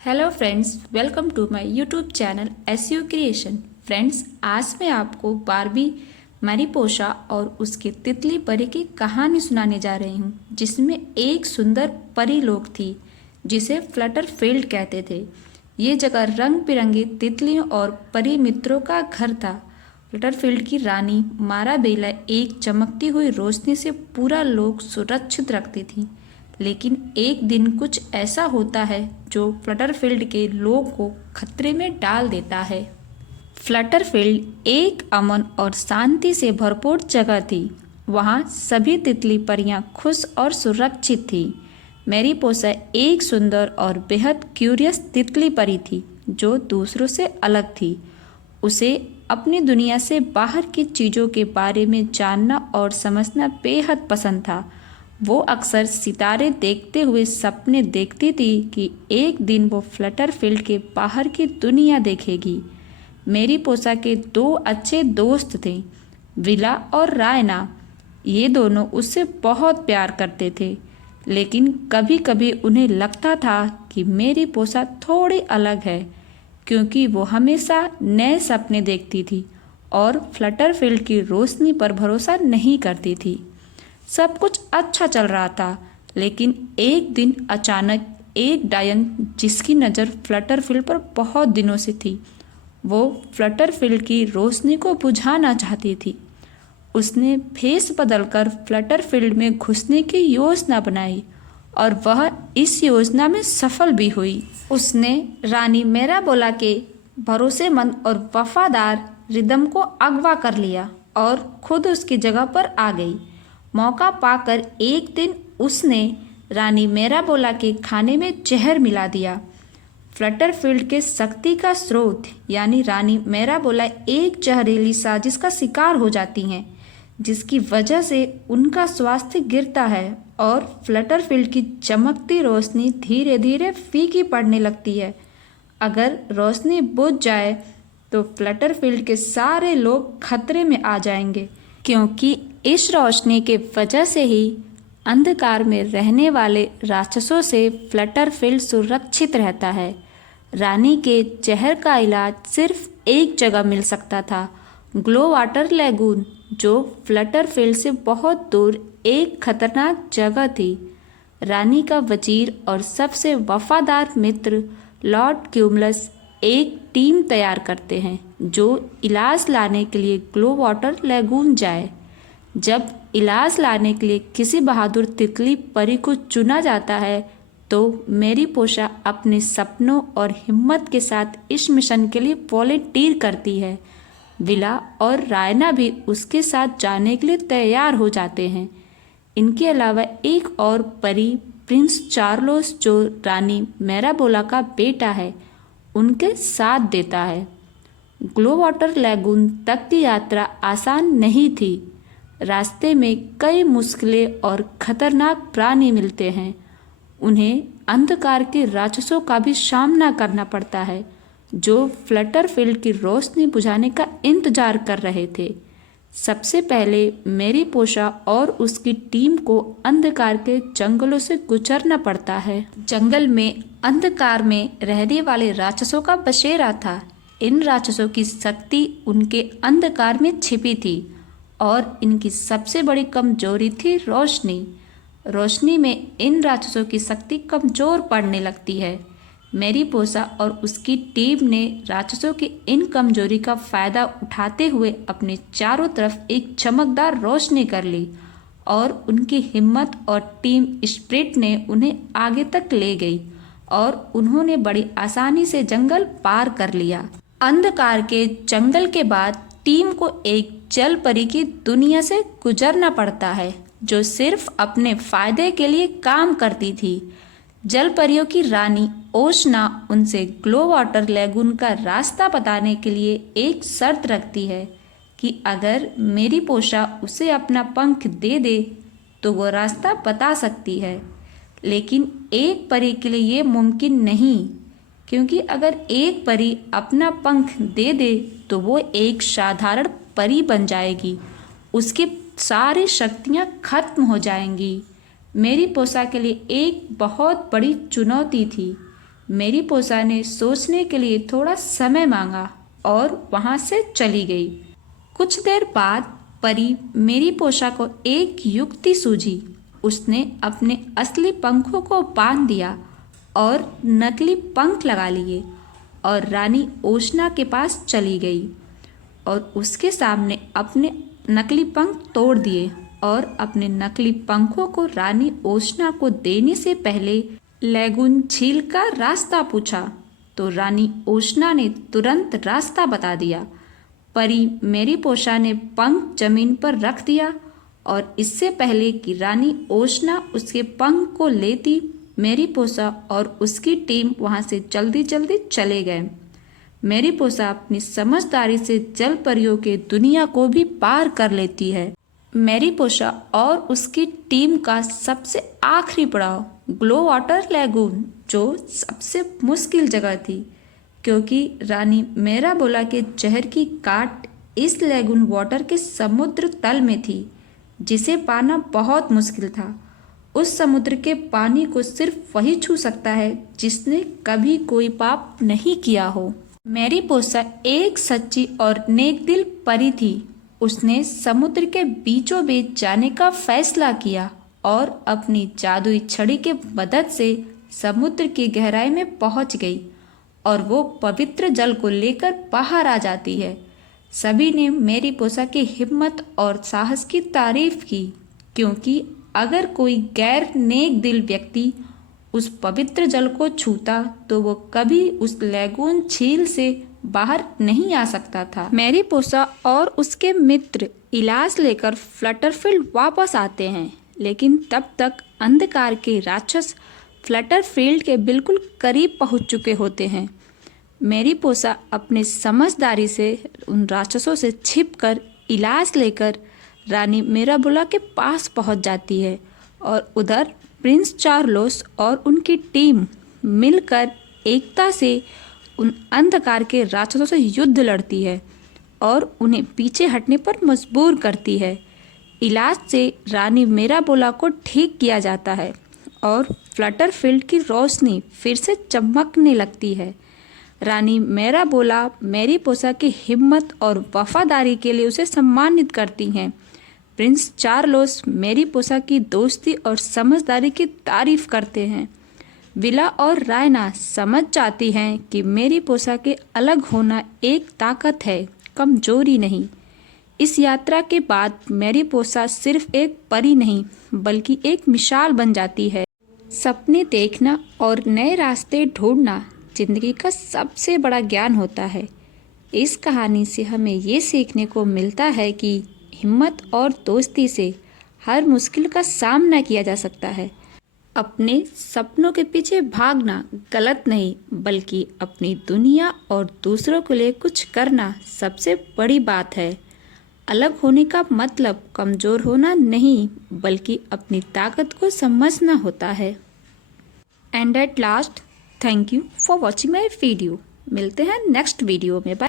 Hello friends, welcome to my YouTube channel SU creation. Friends, आज मैं आपको Barbie मैरीपोसा और उसके तितली परी की कहानी सुनाने जा रही हूँ, जिसमें एक सुंदर परी लोक थी जिसे फ्लटरफील्ड कहते थे। ये जगह रंग बिरंगी तितलियों और परी मित्रों का घर था। फ्लटरफील्ड की रानी माराबेला एक चमकती हुई रोशनी से पूरा लोक सुरक्षित रखती थी। लेकिन एक दिन कुछ ऐसा होता है जो फ्लटरफील्ड के लोग को खतरे में डाल देता है। फ्लटरफील्ड एक अमन और शांति से भरपूर जगह थी। वहाँ सभी तितली परियां खुश और सुरक्षित थी। मैरीपोसा एक सुंदर और बेहद क्यूरियस तितली परी थी जो दूसरों से अलग थी। उसे अपनी दुनिया से बाहर की चीज़ों के बारे में जानना और समझना बेहद पसंद था। वो अक्सर सितारे देखते हुए सपने देखती थी कि एक दिन वो फ्लटरफील्ड के बाहर की दुनिया देखेगी। मैरीपोसा के दो अच्छे दोस्त थे, विला और रायना। ये दोनों उससे बहुत प्यार करते थे, लेकिन कभी कभी उन्हें लगता था कि मैरीपोसा थोड़ी अलग है, क्योंकि वो हमेशा नए सपने देखती थी और फ्लटरफील्ड की रोशनी पर भरोसा नहीं करती थी। सब कुछ अच्छा चल रहा था, लेकिन एक दिन अचानक एक डायन, जिसकी नज़र फ्लटरफील्ड पर बहुत दिनों से थी, वो फ्लटरफील्ड की रोशनी को बुझाना चाहती थी। उसने भेष बदलकर फ्लटरफील्ड में घुसने की योजना बनाई और वह इस योजना में सफल भी हुई। उसने रानी मैराबोला के भरोसेमंद और वफादार रिदम को अगवा कर लिया और खुद उसकी जगह पर आ गई। मौका पाकर एक दिन उसने रानी मैराबोला के खाने में जहर मिला दिया। फ्लटरफील्ड के शक्ति का स्रोत यानी रानी मैराबोला एक जहरीली साजिश का शिकार हो जाती हैं, जिसकी वजह से उनका स्वास्थ्य गिरता है और फ्लटरफील्ड की चमकती रोशनी धीरे धीरे फीकी पड़ने लगती है। अगर रोशनी बुझ जाए तो फ्लटरफील्ड के सारे लोग खतरे में आ जाएंगे, क्योंकि इस रोशनी के वजह से ही अंधकार में रहने वाले राक्षसों से फ्लटरफील्ड सुरक्षित रहता है। रानी के जहर का इलाज सिर्फ एक जगह मिल सकता था, ग्लो वाटर लैगून, जो फ्लटरफील्ड से बहुत दूर एक खतरनाक जगह थी। रानी का वजीर और सबसे वफादार मित्र लॉर्ड क्यूमलस एक टीम तैयार करते हैं जो इलाज लाने के लिए ग्लो वाटर लैगून जाए। जब इलाज लाने के लिए किसी बहादुर तितली परी को चुना जाता है तो मैरीपोसा अपने सपनों और हिम्मत के साथ इस मिशन के लिए वॉलंटियर करती है। विला और रायना भी उसके साथ जाने के लिए तैयार हो जाते हैं। इनके अलावा एक और परी, प्रिंस चार्लोस, जो रानी मैराबोला का बेटा है, उनके साथ देता है। ग्लो वाटर लैगून तक की यात्रा आसान नहीं थी। रास्ते में कई मुश्किलें और खतरनाक प्राणी मिलते हैं। उन्हें अंधकार के राक्षसों का भी सामना करना पड़ता है, जो फ्लटरफील्ड की रोशनी बुझाने का इंतजार कर रहे थे। सबसे पहले मैरीपोसा और उसकी टीम को अंधकार के जंगलों से गुजरना पड़ता है। जंगल में अंधकार में रहने वाले राक्षसों का बसेरा था। इन राक्षसों की शक्ति उनके अंधकार में छिपी थी और इनकी सबसे बड़ी कमजोरी थी रोशनी। रोशनी में इन राक्षसों की शक्ति कमजोर पड़ने लगती है। मैरीपोसा और उसकी टीम ने राक्षसों की इन कमजोरी का फायदा उठाते हुए अपने चारों तरफ एक चमकदार रोशनी कर ली और उनकी हिम्मत और टीम स्पिरिट ने उन्हें आगे तक ले गई और उन्होंने बड़ी आसानी से जंगल पार कर लिया। अंधकार के जंगल के बाद टीम को एक जल परी की दुनिया से गुजरना पड़ता है, जो सिर्फ अपने फायदे के लिए काम करती थी। जल परियों की रानी ओशना उनसे ग्लो वाटर लैगून का रास्ता बताने के लिए एक शर्त रखती है कि अगर मैरीपोसा उसे अपना पंख दे दे तो वो रास्ता बता सकती है। लेकिन एक परी के लिए ये मुमकिन नहीं, क्योंकि अगर एक परी अपना पंख दे दे तो वो एक साधारण परी बन जाएगी, उसकी सारी शक्तियाँ खत्म हो जाएंगी। मैरीपोसा के लिए एक बहुत बड़ी चुनौती थी। मैरीपोसा ने सोचने के लिए थोड़ा समय मांगा और वहां से चली गई। कुछ देर बाद परी मैरीपोसा को एक युक्ति सूझी। उसने अपने असली पंखों को बांध दिया और नकली पंख लगा लिए और रानी ओशना के पास चली गई और उसके सामने अपने नकली पंख तोड़ दिए और अपने नकली पंखों को रानी ओशना को देने से पहले लैगून झील का रास्ता पूछा तो रानी ओशना ने तुरंत रास्ता बता दिया। परी मैरीपोसा ने पंख जमीन पर रख दिया और इससे पहले कि रानी ओशना उसके पंख को लेती, मैरीपोसा और उसकी टीम वहां से जल्दी जल्दी चले गए। मैरीपोसा अपनी समझदारी से जल परियों के दुनिया को भी पार कर लेती है। मैरीपोसा और उसकी टीम का सबसे आखिरी पड़ाव ग्लो वाटर लैगून, जो सबसे मुश्किल जगह थी क्योंकि रानी मैराबोला के जहर की काट इस लैगून वाटर के समुद्र तल में थी, जिसे पाना बहुत मुश्किल था। उस समुद्र के पानी को सिर्फ वही छू सकता है जिसने कभी कोई पाप नहीं किया हो। मैरीपोसा एक सच्ची और नेक दिल परी थी। उसने समुद्र के बीचों बीच जाने का फैसला किया और अपनी जादुई छड़ी के मदद से समुद्र की गहराई में पहुंच गई और वो पवित्र जल को लेकर बाहर आ जाती है। सभी ने मैरीपोसा की हिम्मत और साहस की तारीफ की क्योंकि अगर कोई गैर नेक दिल व्यक्ति उस पवित्र जल को छूता तो वो कभी उस लैगून झील से बाहर नहीं आ सकता था। मैरीपोसा और उसके मित्र इलाज लेकर फ्लटरफील्ड वापस आते हैं, लेकिन तब तक अंधकार के राक्षस फ्लटरफील्ड के बिल्कुल करीब पहुंच चुके होते हैं। मैरीपोसा अपने समझदारी से उन राक्षसों से छिपकर इलाज लेकर रानी मैराबोला के पास पहुंच जाती है और उधर प्रिंस चार्लोस और उनकी टीम मिलकर एकता से उन अंधकार के राक्षसों से युद्ध लड़ती है और उन्हें पीछे हटने पर मजबूर करती है। इलाज से रानी मैराबोला को ठीक किया जाता है और फ्लटरफील्ड की रोशनी फिर से चमकने लगती है। रानी मैराबोला मैरीपोसा की हिम्मत और वफादारी के लिए उसे सम्मानित करती हैं। प्रिंस चार्लोस मैरीपोसा की दोस्ती और समझदारी की तारीफ करते हैं। विला और रायना समझ जाती हैं कि मैरीपोसा के अलग होना एक ताकत है, कमजोरी नहीं। इस यात्रा के बाद मैरीपोसा सिर्फ एक परी नहीं बल्कि एक मिसाल बन जाती है। सपने देखना और नए रास्ते ढूंढना जिंदगी का सबसे बड़ा ज्ञान होता है। इस कहानी से हमें ये सीखने को मिलता है कि हिम्मत और दोस्ती से हर मुश्किल का सामना किया जा सकता है। अपने सपनों के पीछे भागना गलत नहीं, बल्कि अपनी दुनिया और दूसरों के लिए कुछ करना सबसे बड़ी बात है। अलग होने का मतलब कमज़ोर होना नहीं, बल्कि अपनी ताकत को समझना होता है। And at last, thank you for watching my video. मिलते हैं नेक्स्ट वीडियो में। बाय।